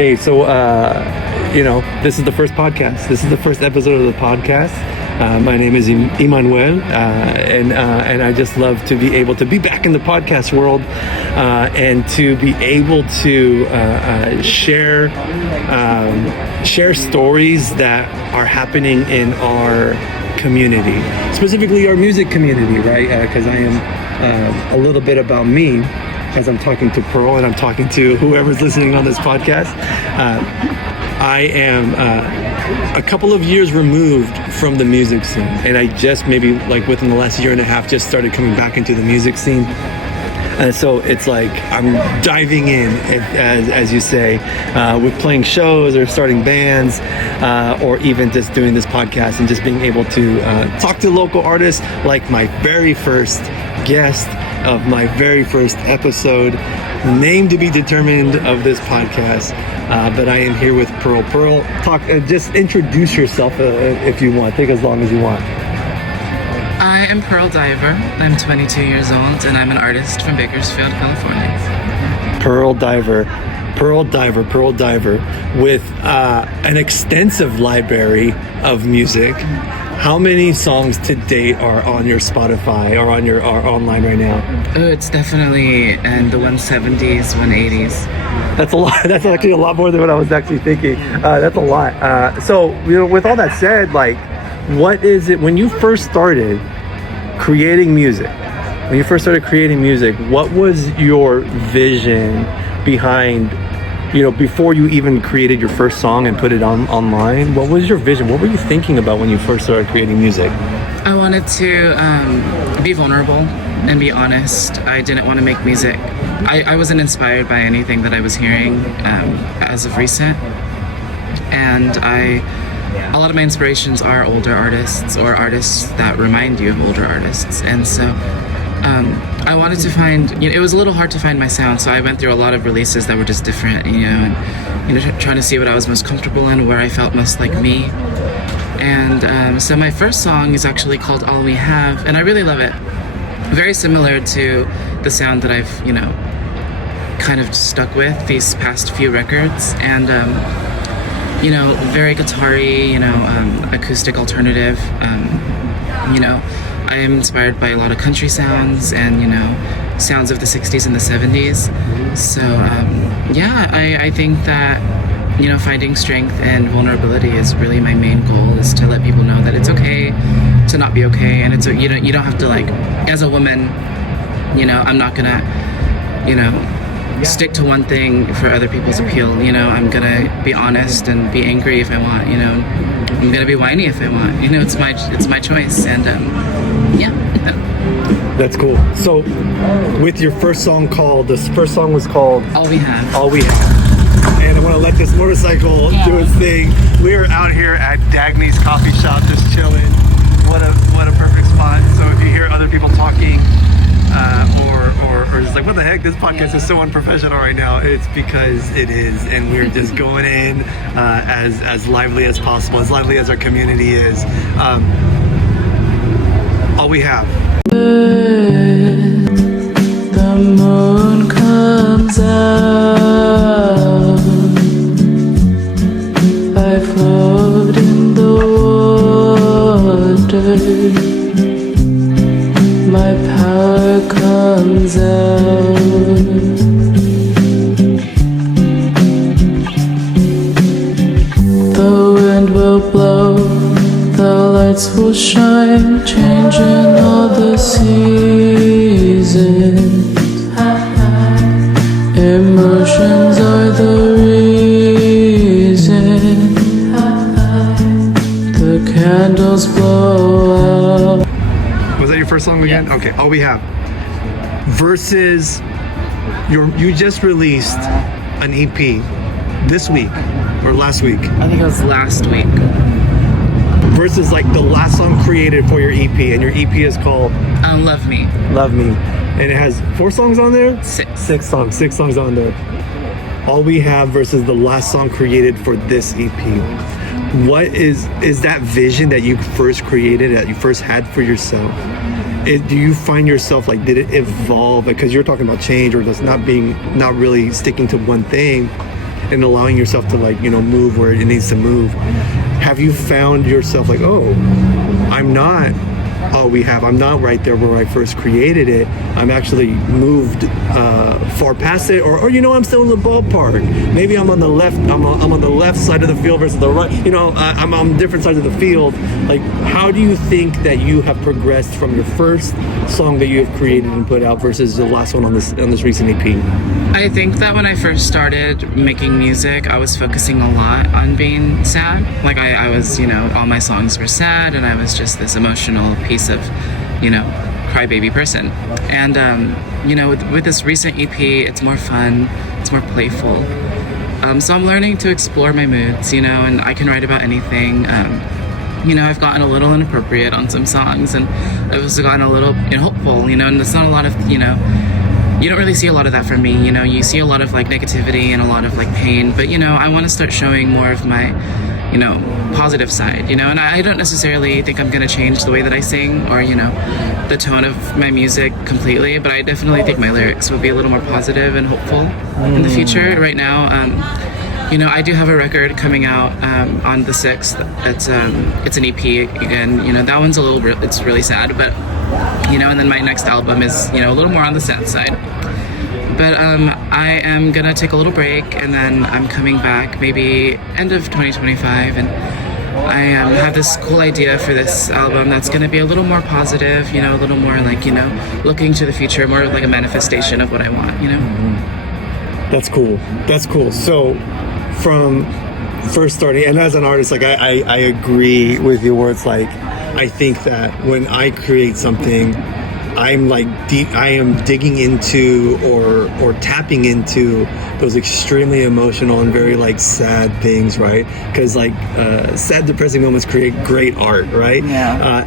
Hey, so, this is the first podcast. This is the first episode of the podcast. My name is Emmanuel, and I just love to be able to be back in the podcast world and to be able to share stories that are happening in our community, specifically our music community, right? Because I am a little bit about me as I'm talking to Pearl and I'm talking to whoever's listening on this podcast. I am a couple of years removed from the music scene, and I just maybe like within the last year and a half just started coming back into the music scene. And so it's like I'm diving in, as you say, with playing shows or starting bands, or even just doing this podcast and just being able to talk to local artists, like my very first guest of my very first episode, name to be determined, of this podcast. But I am here with Pearl. Pearl, just introduce yourself if you want. Take as long as you want. I am Pearl Diver. I'm 22 years old, and I'm an artist from Bakersfield, California. Pearl Diver, with an extensive library of music. How many songs to date are on your Spotify or are online right now? Oh, it's definitely in the 170s, 180s. That's a lot. That's actually a lot more than what I was actually thinking. That's a lot. So, with all that said, like, what is it when you first started creating music? What was your vision behind, before you even created your first song and put it online? What was your vision? What were you thinking about when you first started creating music? I wanted to be vulnerable and be honest. I didn't want to make music. I wasn't inspired by anything that I was hearing as of recent. And a lot of my inspirations are older artists or artists that remind you of older artists. And so I wanted to find, it was a little hard to find my sound, so I went through a lot of releases that were just different, and trying to see what I was most comfortable in, where I felt most like me. And so my first song is actually called All We Have, and I really love it. Very similar to the sound that I've, kind of stuck with these past few records. And very guitar-y, acoustic alternative. I am inspired by a lot of country sounds and, sounds of the 60s and the 70s. So, I think that, finding strength and vulnerability is really my main goal, is to let people know that it's okay to not be okay. And you don't have to, like, as a woman, I'm not gonna, stick to one thing for other people's appeal. I'm gonna be honest and be angry if I want. I'm gonna be whiny if I want. It's my choice. And That's cool. So, with your first song was called All We Have. All We Have. And I want to let this motorcycle do its thing. We're out here at Dagny's coffee shop, just chilling. What a perfect spot. So if you hear other people talking, or just like, what the heck, this podcast is so unprofessional right now, it's because it is, and we're just going in as lively as possible, as lively as our community is. All We Have. The moon comes out, I float in the water, my power comes out. The wind will blow, the lights will shine, changing all the seasons. Emotions are the reason. The candles blow out. Was that your first song again? Yes. Okay, All We Have. Versus you just released an EP this week or last week. I think it was last week. Versus like the last song created for your EP, and your EP is called Love Me. Love Me. And it has 4 songs on there? 6. 6 songs on there. All We Have versus the last song created for this EP. What is that vision that you first created, that you first had for yourself? Do you find yourself, like, did it evolve? Because you're talking about change, or just not really sticking to one thing. and allowing yourself to like, you know, move where it needs to move. Have you found yourself like, oh, I'm not all we have. I'm not right there where I first created it. I'm actually moved far past it, or you know, I'm still in the ballpark. Maybe I'm on the left. I'm on the left side of the field versus the right. You know, I'm on different sides of the field. Like, how do you think that you have progressed from your first song that you have created and put out versus the last one on this recent EP? I think that when I first started making music, I was focusing a lot on being sad. Like I was, you know, all my songs were sad, and I was just this emotional piece of, you know, crybaby person. And you know, with this recent EP, it's more fun, it's more playful. So I'm learning to explore my moods, you know, and I can write about anything. You know, I've gotten a little inappropriate on some songs, and I've also gotten a little, you know, hopeful, you know, and there's not a lot of, you know, you don't really see a lot of that from me, you know, you see a lot of like negativity and a lot of like pain, but you know, I want to start showing more of my, you know, positive side, you know, and I don't necessarily think I'm going to change the way that I sing or, you know, the tone of my music completely, but I definitely think my lyrics will be a little more positive and hopeful in the future. Right now, you know, I do have a record coming out on the 6th. It's an EP again, you know, that one's it's really sad, but you know, and then my next album is, you know, a little more on the sad side. But I am gonna take a little break, and then I'm coming back maybe end of 2025, and I have this cool idea for this album that's gonna be a little more positive, you know, a little more like, you know, looking to the future, more like a manifestation of what I want, you know? That's cool. That's cool. So from first starting, and as an artist, like I agree with you where it's like, I think that when I create something, I'm like I am digging into or tapping into those extremely emotional and very like sad things, right? Because like sad, depressing moments create great art, right? Yeah.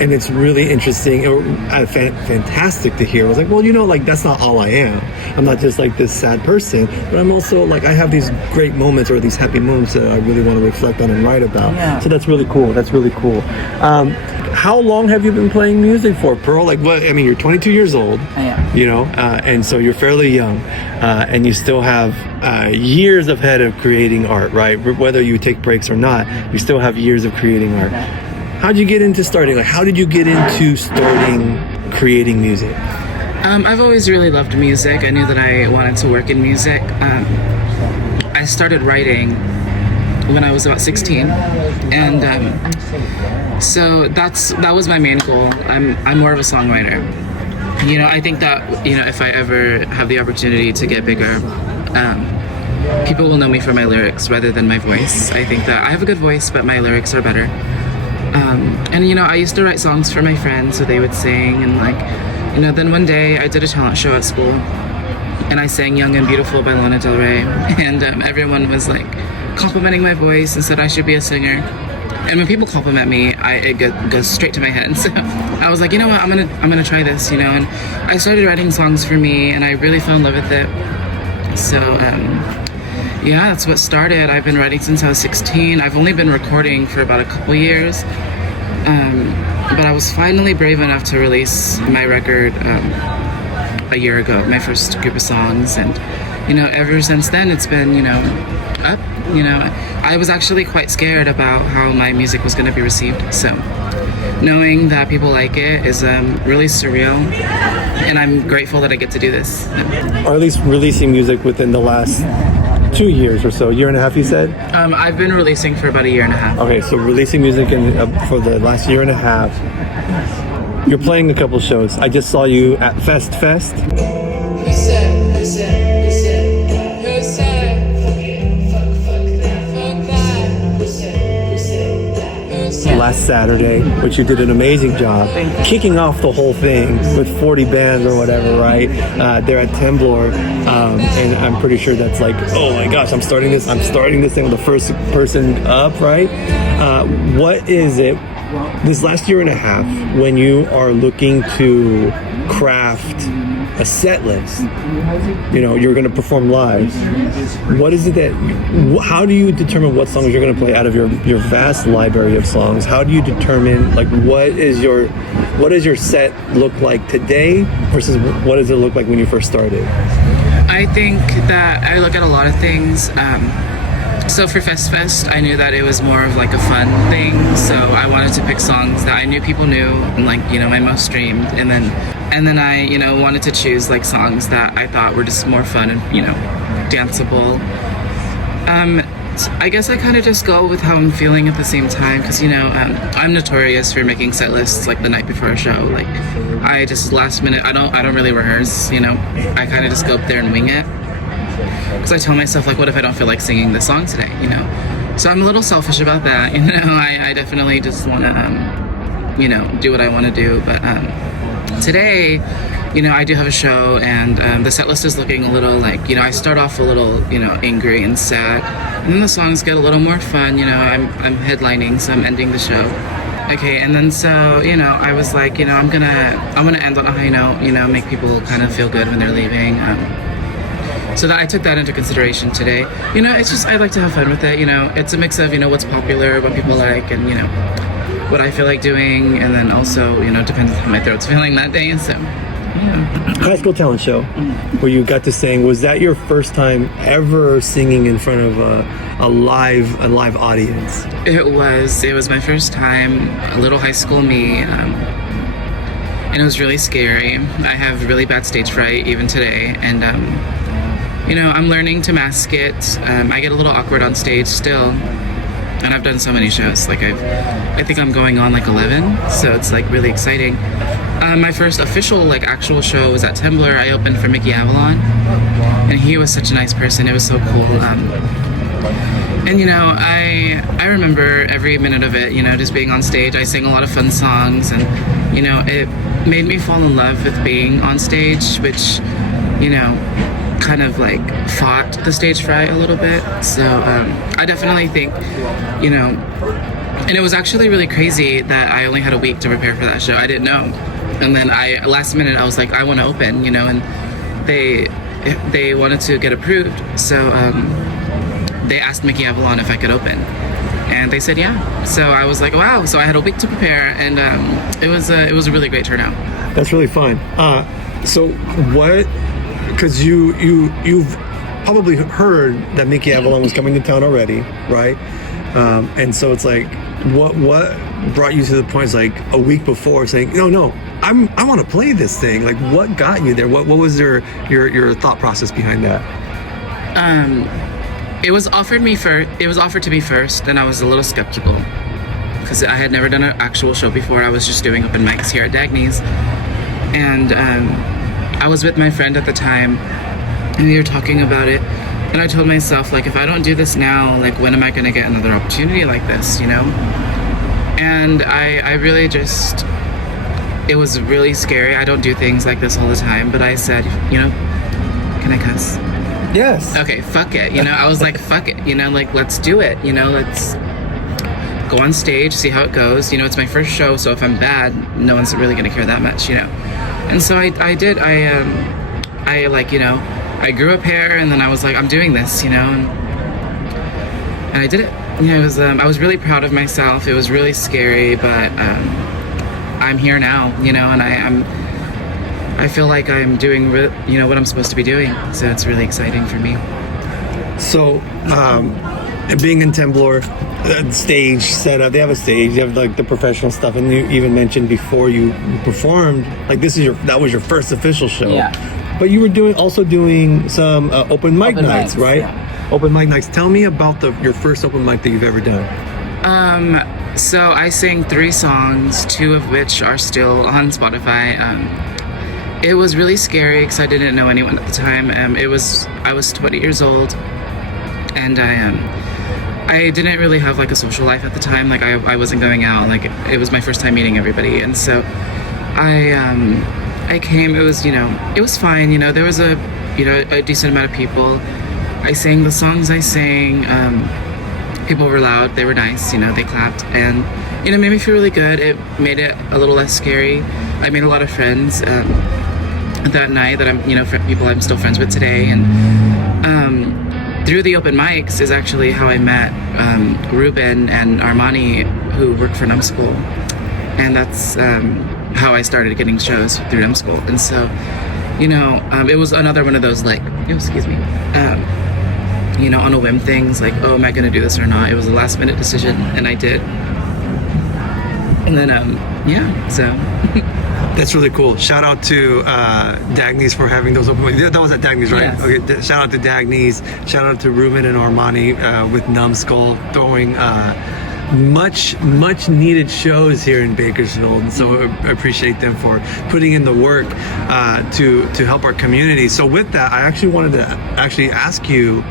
And it's really interesting and fantastic to hear. I was like, well, you know, like that's not all I am. I'm not just like this sad person, but I'm also like I have these great moments or these happy moments that I really want to reflect on and write about. Yeah. So that's really cool. That's really cool. How long have you been playing music for, Pearl? Like, what? I mean, you're 22 years old. I am. You know, and so you're fairly young, and you still have years ahead of creating art, right? Whether you take breaks or not, you still have years of creating art. How'd you get into starting? Like, how did you get into starting creating music? I've always really loved music. I knew that I wanted to work in music. I started writing when I was about 16, and so that was my main goal. I'm more of a songwriter. You know, I think that, you know, if I ever have the opportunity to get bigger, people will know me for my lyrics rather than my voice. I think that I have a good voice, but my lyrics are better. And you know, I used to write songs for my friends so they would sing, and like, you know, then one day I did a talent show at school, and I sang "Young and Beautiful" by Lana Del Rey, and everyone was like complimenting my voice and said I should be a singer. And when people compliment me, it goes straight to my head. So I was like, you know what, I'm gonna try this, you know. And I started writing songs for me, and I really fell in love with it. So yeah, that's what started. I've been writing since I was 16. I've only been recording for about a couple years, but I was finally brave enough to release my record a year ago, my first group of songs, and you know, ever since then it's been, you know, up. You know, I was actually quite scared about how my music was going to be received. So knowing that people like it is really surreal, and I'm grateful that I get to do this. Or at least releasing music within the last 2 years or so, year and a half, you said? I've been releasing for about a year and a half. Okay, so releasing music for the last year and a half. You're playing a couple shows. I just saw you at Fest. Last Saturday, which you did an amazing job kicking off the whole thing with 40 bands or whatever, right? They're at Temblor, and I'm pretty sure that's like, oh my gosh, I'm starting this thing with the first person up, right? What is it this last year and a half when you are looking to craft a set list? You know, you're going to perform live. What is it how do you determine what songs you're going to play out of your vast library of songs? How do you determine, like, what does your set look like today versus what does it look like when you first started? I think that I look at a lot of things. So for Fest, I knew that it was more of like a fun thing. So I wanted to pick songs that I knew people knew, and like, you know, my most streamed. And then I, you know, wanted to choose like songs that I thought were just more fun and, you know, danceable. I guess I kind of just go with how I'm feeling at the same time, because, you know, I'm notorious for making set lists like the night before a show. Like, I just last minute, I don't really rehearse, you know. I kind of just go up there and wing it, because I tell myself, like, what if I don't feel like singing the song today, you know? So I'm a little selfish about that, you know. I definitely just want to, you know, do what I want to do. But today, you know, I do have a show, and the set list is looking a little like, you know, I start off a little, you know, angry and sad, and then the songs get a little more fun. You know, I'm headlining, so I'm ending the show. Okay, and then so, you know, I was like, you know, I'm gonna end on a high note, you know, make people kind of feel good when they're leaving. So that I took that into consideration today. You know, it's just, I like to have fun with it. You know, it's a mix of, you know, what's popular, what people like, and, you know, what I feel like doing, and then also, you know, depends on how my throat's feeling that day. So, yeah. High school talent show where you got to sing. Was that your first time ever singing in front of a live audience? It was my first time. A little high school me. And it was really scary. I have really bad stage fright even today, and you know, I'm learning to mask it. I get a little awkward on stage still, and I've done so many shows. Like I think I'm going on like 11, so it's like really exciting. My first official like actual show was at Tumblr. I opened for Mickey Avalon, and he was such a nice person. It was so cool. And you know, I remember every minute of it. You know, just being on stage. I sang a lot of fun songs, and you know, it made me fall in love with being on stage, which, you know, kind of like fought the stage fright a little bit. So I definitely think, you know, and it was actually really crazy that I only had a week to prepare for that show. I didn't know, and then last minute I was like, I want to open, you know, and they wanted to get approved, so they asked Mickey Avalon if I could open, and they said yeah. So I was like, wow. So I had a week to prepare, and it was a really great turnout. That's really fun. So what? Because you've probably heard that Mickey Avalon was coming to town already, right? And so it's like, what brought you to the point? It's like a week before saying, no, I want to play this thing. Like, what got you there? What was your thought process behind that? It was offered to me first, and I was a little skeptical because I had never done an actual show before. I was just doing open mics here at Dagny's, and I was with my friend at the time, and we were talking about it, and I told myself, like, if I don't do this now, like, when am I going to get another opportunity like this, you know? And I really just, it was really scary. I don't do things like this all the time, but I said, you know, can I cuss? Yes. Okay, fuck it, you know? I was like, fuck it, you know, like, let's do it, you know, let's go on stage, see how it goes. You know, it's my first show, so if I'm bad, no one's really going to care that much, you know? And so I did. I like, you know, I grew a pair, and then I was like, I'm doing this, you know, and I did it. You know, it was, I was really proud of myself. It was really scary, but I'm here now, you know, and I feel like I'm doing, you know, what I'm supposed to be doing. So it's really exciting for me. So, being in Tumblr, stage setup, they have a stage, you have like the professional stuff, and you even mentioned before you performed, like that was your first official show. Yeah. But you were also doing some open mic nights, right? Yeah. Open mic nights. Tell me about your first open mic that you've ever done. So I sang 3 songs, 2 of which are still on Spotify. It was really scary because I didn't know anyone at the time. I was 20 years old, and I didn't really have like a social life at the time. Like I wasn't going out. Like it was my first time meeting everybody, and so I came. It was, you know, it was fine. You know, there was a decent amount of people. I sang the songs I sang. People were loud. They were nice. You know, they clapped, and you know, it made me feel really good. It made it a little less scary. I made a lot of friends that night that I'm, you know, people I'm still friends with today, and through the open mics is actually how I met Ruben and Armani, who work for Numbschool, and that's how I started getting shows through Numbschool. And so it was another one of those like, excuse me, on a whim things like, oh, am I going to do this or not? It was a last minute decision, and I did. And then, so. That's really cool. Shout out to Dagny's for having those open. That was at Dagny's, right? Yes. Okay. Shout out to Dagny's. Shout out to Ruben and Armani with Numbskull throwing much needed shows here in Bakersfield, and so I appreciate them for putting in the work to help our community. So with that, I actually wanted to ask you,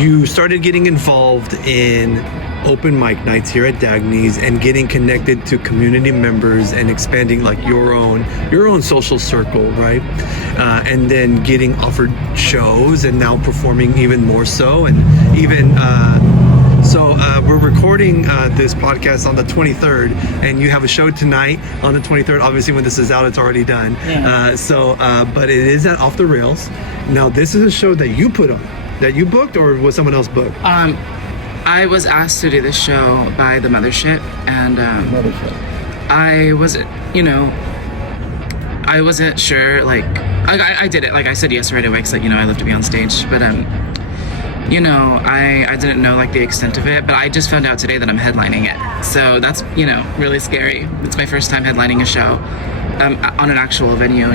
you started getting involved in open mic nights here at Dagny's and getting connected to community members and expanding like your own social circle, right? And then getting offered shows and now performing even more so, and even we're recording this podcast on the 23rd, and you have a show tonight on the 23rd. Obviously, when this is out, it's already done. Yeah. But it is at Off the Rails. Now, this is a show that you put on, that you booked, or was someone else booked? I was asked to do this show by the Mothership, and I wasn't sure. Like, I did it. Like, I said yes right away because, I love to be on stage. But I didn't know like the extent of it. But I just found out today that I'm headlining it. So that's really scary. It's my first time headlining a show on an actual venue.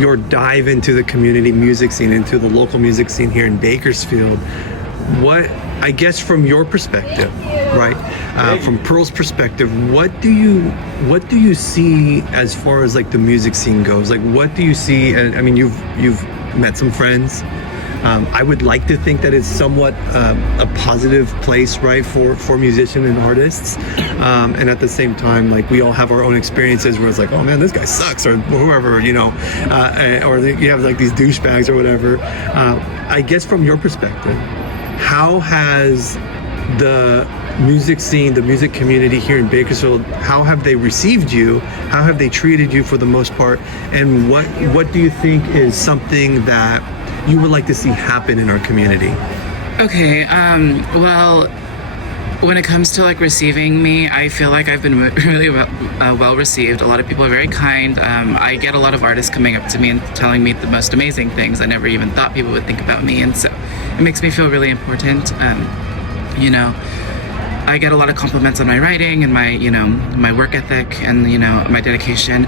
Your dive into the community music scene, into the local music scene here in Bakersfield. What, I guess, from your perspective, right? From Pearl's perspective, what do you see as far as like the music scene goes? Like, what do you see? And I mean, you've met some friends. I would like to think that it's somewhat a positive place, right, for musicians and artists. And at the same time, like, we all have our own experiences where it's like, oh man, this guy sucks, or whoever, or you have like these douchebags or whatever. I guess from your perspective, how has the music scene, the music community here in Bakersfield, how have they received you? How have they treated you for the most part? And what do you think is something that you would like to see happen in our community? Okay, well, when it comes to like receiving me, I feel like I've been really well received. A lot of people are very kind. I get a lot of artists coming up to me and telling me the most amazing things I never even thought people would think about me, and so it makes me feel really important. I get a lot of compliments on my writing and my work ethic and my dedication.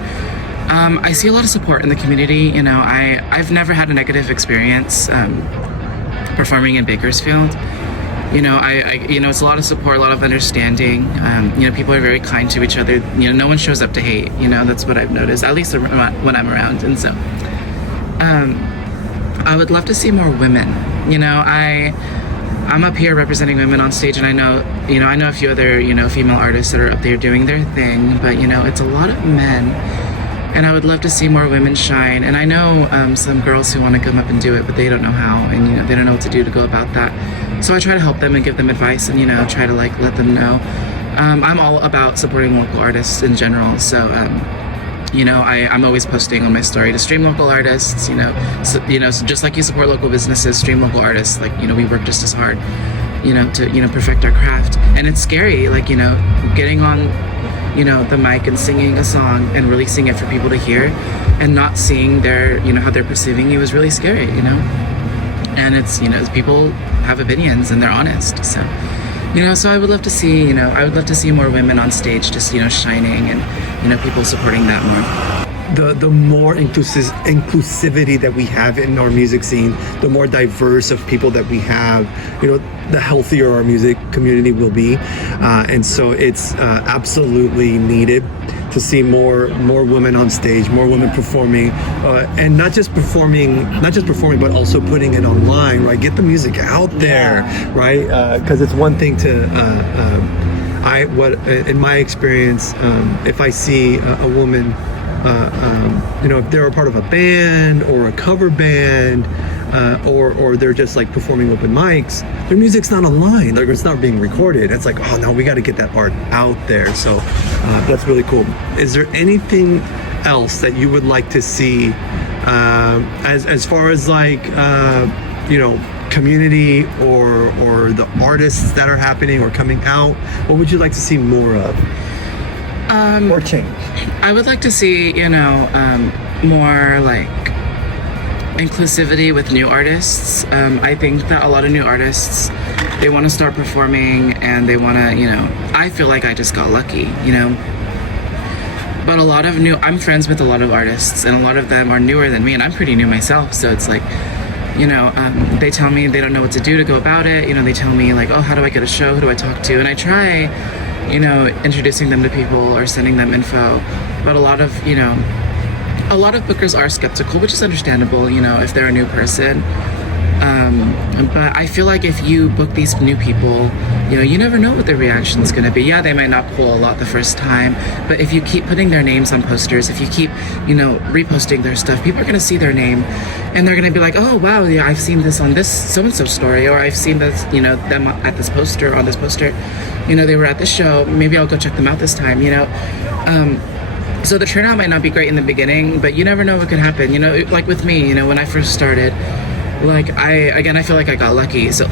I see a lot of support in the community. I've never had a negative experience performing in Bakersfield. It's a lot of support, a lot of understanding. People are very kind to each other. No one shows up to hate. That's what I've noticed, at least when I'm around. And so, I would love to see more women. I'm up here representing women on stage, and I know a few other, female artists that are up there doing their thing. But it's a lot of men. And I would love to see more women shine. And I know some girls who want to come up and do it, but they don't know how, and they don't know what to do to go about that. So I try to help them and give them advice, and try to like let them know. I'm all about supporting local artists in general. So I'm always posting on my story to stream local artists. So just like you support local businesses, stream local artists. Like we work just as hard, to perfect our craft. And it's scary, like getting on the mic and singing a song and releasing it for people to hear and not seeing their, how they're perceiving you is really scary, and it's, people have opinions and they're honest. So, so I would love to see, more women on stage just, shining and, people supporting that more. The more inclusivity that we have in our music scene, the more diverse of people that we have, the healthier our music community will be. And so it's absolutely needed to see more women on stage, more women performing, and not just performing, but also putting it online, right? Get the music out there, right? Because it's one thing to, in my experience, if I see a woman, if they're a part of a band or a cover band, or they're just like performing open mics, their music's not online, like it's not being recorded. It's like, oh no, we got to get that art out there. So that's really cool. Is there anything else that you would like to see as far as like community or the artists that are happening or coming out? What would you like to see more of? or change? I would like to see, more like inclusivity with new artists. I think that a lot of new artists, they want to start performing and they want to, I feel like I just got lucky, But I'm friends with a lot of artists and a lot of them are newer than me and I'm pretty new myself. So it's like, they tell me they don't know what to do to go about it. They tell me like, oh, how do I get a show? Who do I talk to? And I try, introducing them to people or sending them info. But a lot of bookers are skeptical, which is understandable, if they're a new person. But I feel like if you book these new people, you never know what their reaction is going to be. Yeah, they might not pull a lot the first time, but if you keep putting their names on posters, if you keep, reposting their stuff, people are going to see their name and they're going to be like, oh, wow, yeah, I've seen this on this so-and-so story, or I've seen this, them at this poster, on this poster, they were at this show, maybe I'll go check them out this time, So the turnout might not be great in the beginning, but you never know what could happen. Like with me, when I first started, I feel like I got lucky. So a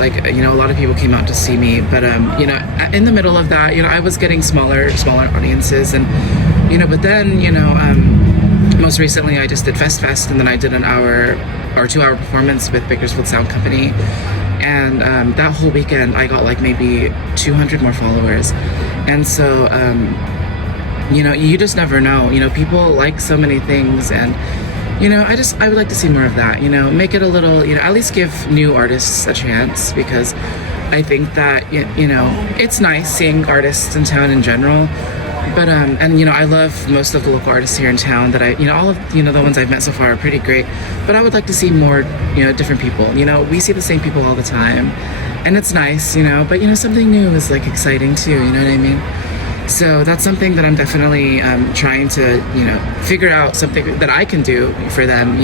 lot of people came out to see me, but in the middle of that, I was getting smaller audiences, and but then most recently I just did Fest, and then I did an hour or 2 hour performance with Bakersfield Sound Company, and that whole weekend I got like maybe 200 more followers, and so. You just never know. People like so many things, and I would like to see more of that. Make it a little, at least give new artists a chance, because I think that it's nice seeing artists in town in general. But and I love most of the local artists here in town that all of the ones I've met so far are pretty great. But I would like to see more different people. We see the same people all the time, and it's nice. But something new is like exciting too. You know what I mean? So that's something that I'm definitely trying to, figure out something that I can do for them,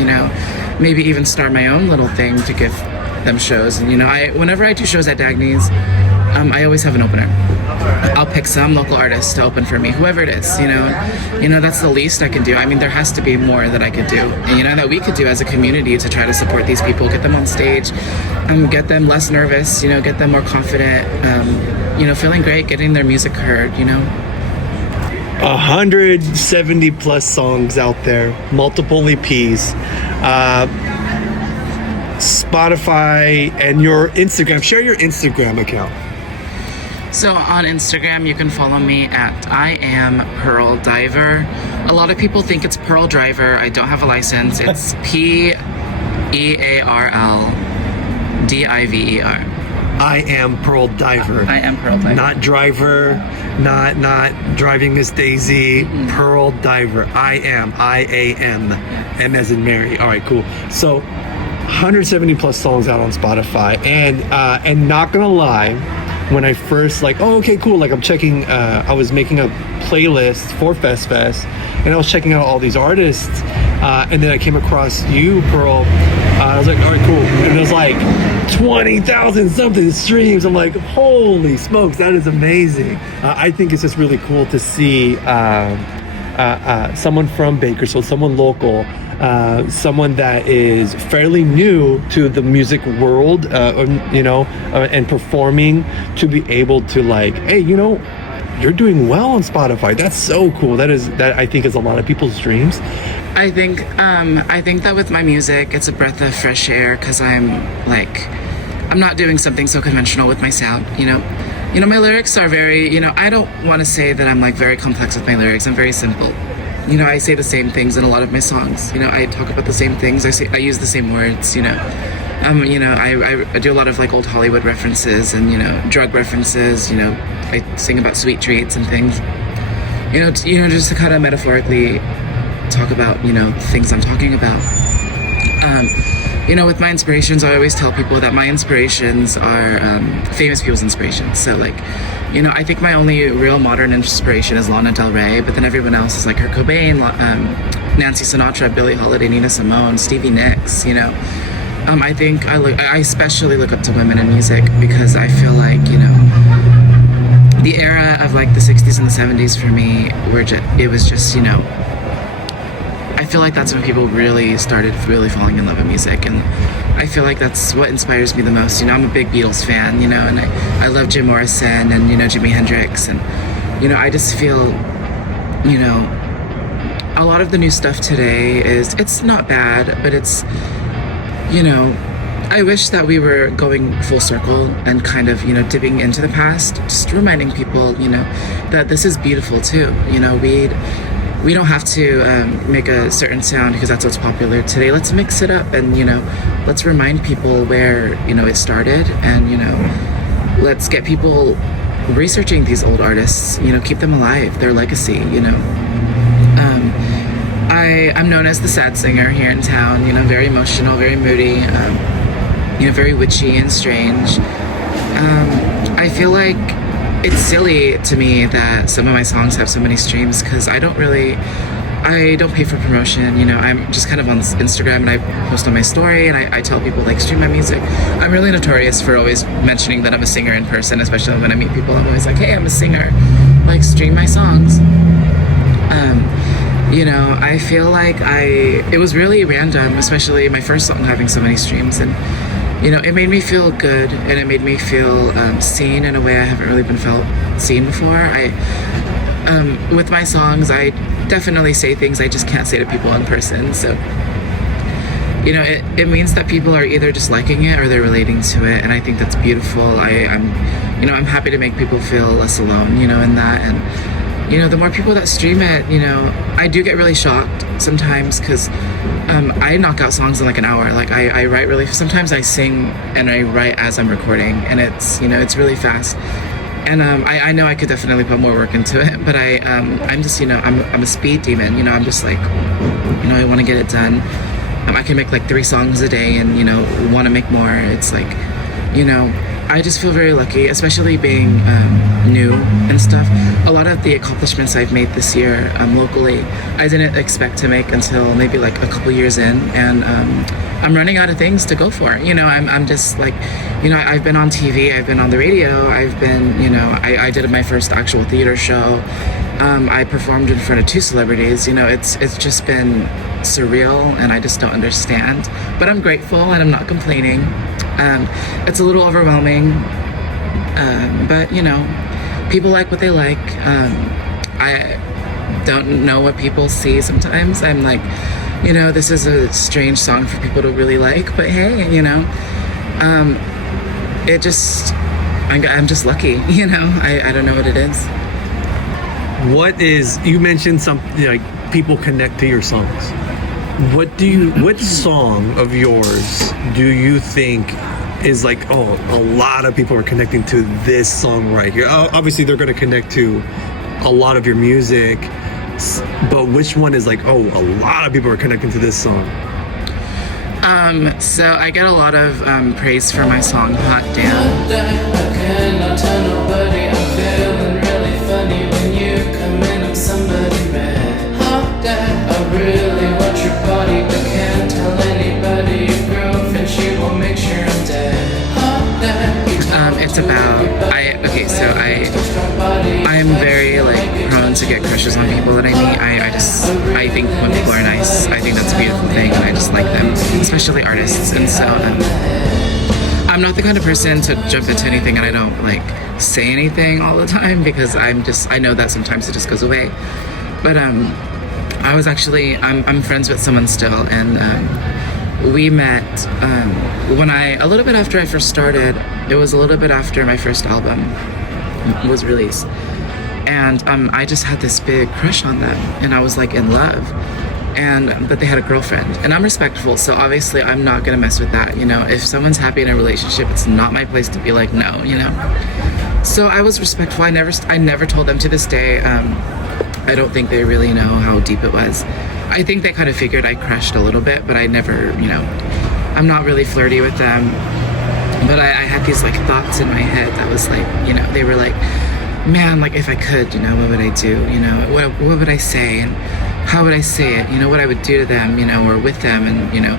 maybe even start my own little thing to give them shows. And, whenever I do shows at Dagny's, I always have an opener. I'll pick some local artist to open for me, whoever it is, that's the least I can do. I mean, there has to be more that I could do, and, that we could do as a community to try to support these people, get them on stage, get them less nervous, get them more confident, feeling great, getting their music heard, 170 plus songs out there, multiple EPs, Spotify, and your Instagram. Share your Instagram account. So on Instagram, you can follow me at I am Pearl Diver. A lot of people think it's Pearl Driver. I don't have a license. It's PEARLDIVER. I am Pearl Diver. I am Pearl Diver. Not driver, not driving Miss Daisy. Mm-hmm. Pearl Diver. I am. M as in Mary. All right, cool. So 170 plus songs out on Spotify, and not gonna lie, when I first okay, cool, I'm checking, I was making a playlist for Fest, and I was checking out all these artists, and then I came across you, Pearl. I was like, all right, cool, and it was like 20,000 something streams. I'm like, holy smokes, that is amazing. I think it's just really cool to see someone from Bakersfield, someone local, someone that is fairly new to the music world, and performing, to be able to hey, you're doing well on Spotify. That's so cool. That I think is a lot of people's dreams. I think that with my music, it's a breath of fresh air, because I'm not doing something so conventional with my sound, my lyrics are very, I don't want to say that I'm very complex with my lyrics. I'm very simple. I say the same things in a lot of my songs. I talk about the same things. I use the same words. I do a lot of old Hollywood references and drug references. I sing about sweet treats and things. Just to kind of metaphorically talk about things I'm talking about. With my inspirations, I always tell people that my inspirations are famous people's inspirations. So I think my only real modern inspiration is Lana Del Rey, but then everyone else is Kurt Cobain, Nancy Sinatra, Billie Holiday, Nina Simone, Stevie Nicks. I think I especially look up to women in music, because I feel the era of the 60s and the 70s for me, it was just I feel like that's when people really started falling in love with music, and I feel like that's what inspires me the most. I'm a big Beatles fan, and I love Jim Morrison and Jimi Hendrix, and I just feel you know, a lot of the new stuff today it's not bad, but it's, you know, I wish that we were going full circle and kind of, you know, dipping into the past, just reminding people, you know, that this is beautiful too. You know, we don't have to make a certain sound because that's what's popular today. Let's mix it up and, you know, let's remind people where, you know, it started, and, you know, let's get people researching these old artists, you know, keep them alive, their legacy, you know. I'm known as the sad singer here in town, you know, very emotional, very moody, you know, very witchy and strange. I feel like it's silly to me that some of my songs have so many streams because I don't pay for promotion, you know. I'm just kind of on Instagram and I post on my story and I tell people like stream my music. I'm really notorious for always mentioning that I'm a singer in person, especially when I meet people. I'm always like, hey, I'm a singer, like stream my songs. You know, I feel like it was really random, especially my first song having so many streams, and you know, it made me feel good and it made me feel seen in a way I haven't really been felt seen before. With my songs, I definitely say things I just can't say to people in person. So, you know, it means that people are either just liking it or they're relating to it, and I think that's beautiful. I'm happy to make people feel less alone, you know, in that. And you know, the more people that stream it, you know, I do get really shocked sometimes because I knock out songs in like an hour. Like I write really, sometimes I sing and I write as I'm recording, and it's, you know, it's really fast. And I know I could definitely put more work into it, but I'm just, you know, I'm a speed demon. You know, I'm just like, you know, I want to get it done. I can make like 3 songs a day and, you know, want to make more. It's like, you know, I just feel very lucky, especially being new and stuff. A lot of the accomplishments I've made this year locally, I didn't expect to make until maybe like a couple years in, and I'm running out of things to go for. You know, I'm just like, you know, I've been on TV, I've been on the radio, I've been, you know, I did my first actual theater show. I performed in front of 2 celebrities. You know, it's just been surreal, and I just don't understand. But I'm grateful and I'm not complaining. It's a little overwhelming, but you know, people like what they like. I don't know what people see sometimes. I'm like, you know, this is a strange song for people to really like, but hey, you know, I'm just lucky, you know. I don't know what it is. What is, you mentioned something like people connect to your songs. Which song of yours do you think is like, oh, a lot of people are connecting to this song right here? Obviously they're going to connect to a lot of your music, but which one is like, oh, a lot of people are connecting to this song? So I get a lot of praise for my song Hot Damn. I cannot tell nobody I'm feeling really funny when you come in. I'm somebody bad. Hot damn, I really want your body, but can't tell anybody. Your girlfriend, she will make sure I'm dead. Hot damn. It's about I'm very like prone to get crushes on people that I meet. I think when people are nice, I think that's a beautiful thing, and I just like them, especially artists. And so I'm not the kind of person to jump into anything and I don't like say anything all the time, because I know that sometimes it just goes away. But I'm friends with someone still, and we met a little bit after I first started. It was a little bit after my first album was released, and I just had this big crush on them, and I was like in love, but they had a girlfriend, and I'm respectful, so obviously I'm not gonna mess with that. You know, if someone's happy in a relationship, it's not my place to be like no, you know. So I was respectful. I never told them. To this day, I don't think they really know how deep it was. I think they kind of figured I crushed a little bit, but I never, you know, I'm not really flirty with them. But I had these like thoughts in my head that was like, you know, they were like, man, like if I could, you know, what would I do? You know, what would I say, and how would I say it? You know, what I would do to them, you know, or with them, and you know,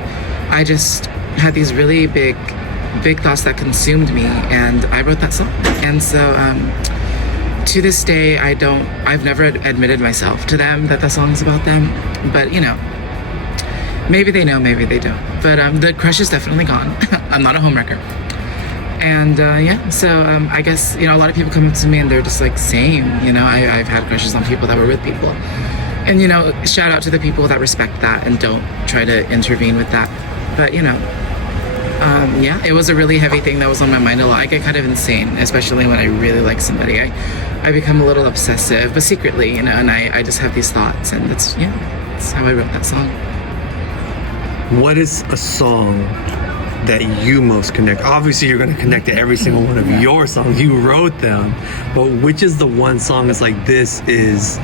I just had these really big thoughts that consumed me, and I wrote that song. And so to this day, I've never admitted myself to them that the song's about them, but you know, maybe they know, maybe they don't. But the crush is definitely gone. I'm not a homewrecker. And yeah, so I guess, you know, a lot of people come up to me and they're just like, same, you know, I've had crushes on people that were with people. And, you know, shout out to the people that respect that and don't try to intervene with that. But, you know, yeah, it was a really heavy thing that was on my mind a lot. I get kind of insane, especially when I really like somebody. I become a little obsessive, but secretly, you know, and I just have these thoughts, and that's how I wrote that song. What is a song that you most connect? Obviously, you're going to connect to every single one of your songs. You wrote them, but which is the one song that's like, this is,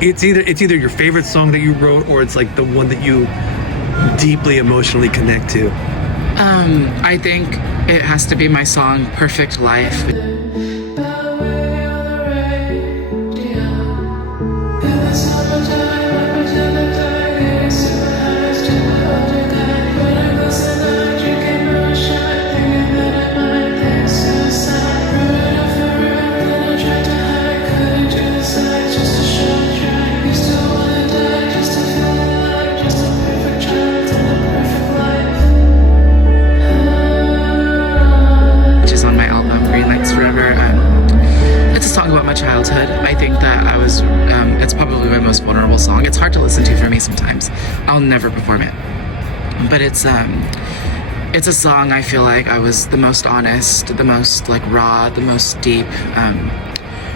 it's either your favorite song that you wrote, or it's like the one that you deeply emotionally connect to? I think it has to be my song Perfect Life. About my childhood. I think that I was, it's probably my most vulnerable song. It's hard to listen to for me sometimes. I'll never perform it. But it's a song I feel like I was the most honest, the most like raw, the most deep,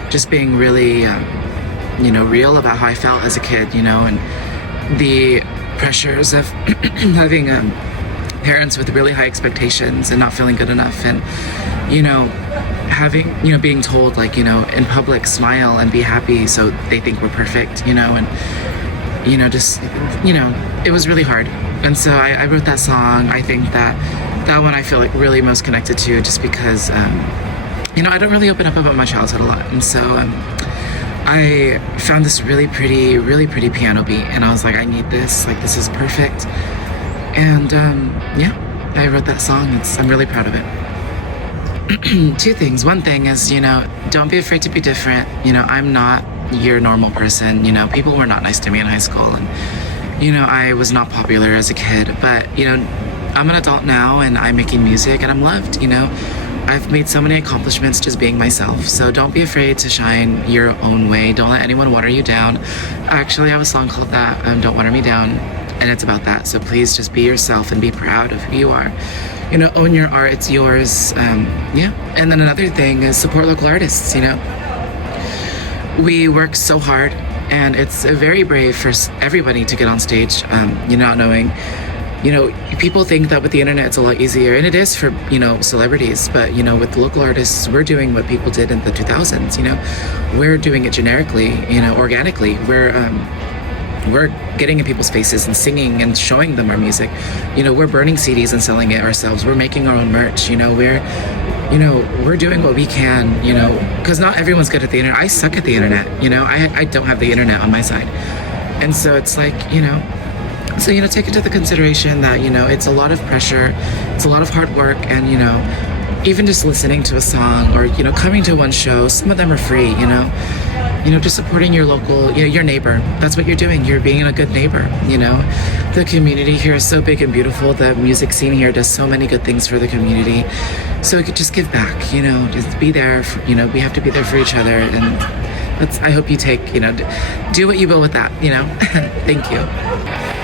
just being really, you know, real about how I felt as a kid, you know, and the pressures of having parents with really high expectations and not feeling good enough, and, you know, having, you know, being told, like, you know, in public, smile and be happy so they think we're perfect, you know, and, you know, just, you know, it was really hard. And so I wrote that song. I think that one I feel like really most connected to, just because, you know, I don't really open up about my childhood a lot. And so I found this really pretty piano beat, and I was like, I need this, like, this is perfect. And yeah, I wrote that song. I'm really proud of it. Two things. One thing is, you know, don't be afraid to be different. You know, I'm not your normal person. You know, people were not nice to me in high school, and, you know, I was not popular as a kid, but, you know, I'm an adult now and I'm making music and I'm loved, you know. I've made so many accomplishments just being myself. So don't be afraid to shine your own way. Don't let anyone water you down. Actually, I have a song called that, Don't Water Me Down, and it's about that. So please just be yourself and be proud of who you are. You know, own your art, it's yours. Yeah. And then another thing is support local artists, you know. We work so hard, and it's very brave for everybody to get on stage, you know, not knowing, you know, people think that with the internet it's a lot easier, and it is for, you know, celebrities, but, you know, with local artists, we're doing what people did in the 2000s, you know. We're doing it generically, you know, organically. We're getting in people's faces and singing and showing them our music. You know, we're burning CDs and selling it ourselves. We're making our own merch. You know, we're doing what we can, you know, because not everyone's good at the internet. I suck at the internet, you know. I don't have the internet on my side. And so it's like, you know, so, you know, take into the consideration that, you know, it's a lot of pressure, it's a lot of hard work, and, you know, even just listening to a song or, you know, coming to one show, some of them are free, you know. You know, just supporting your local, you know, your neighbor. That's what you're doing. You're being a good neighbor, you know. The community here is so big and beautiful. The music scene here does so many good things for the community. So we could just give back, you know, just be there. You know, we have to be there for each other. And I hope you take, you know, do what you will with that, you know. Thank you.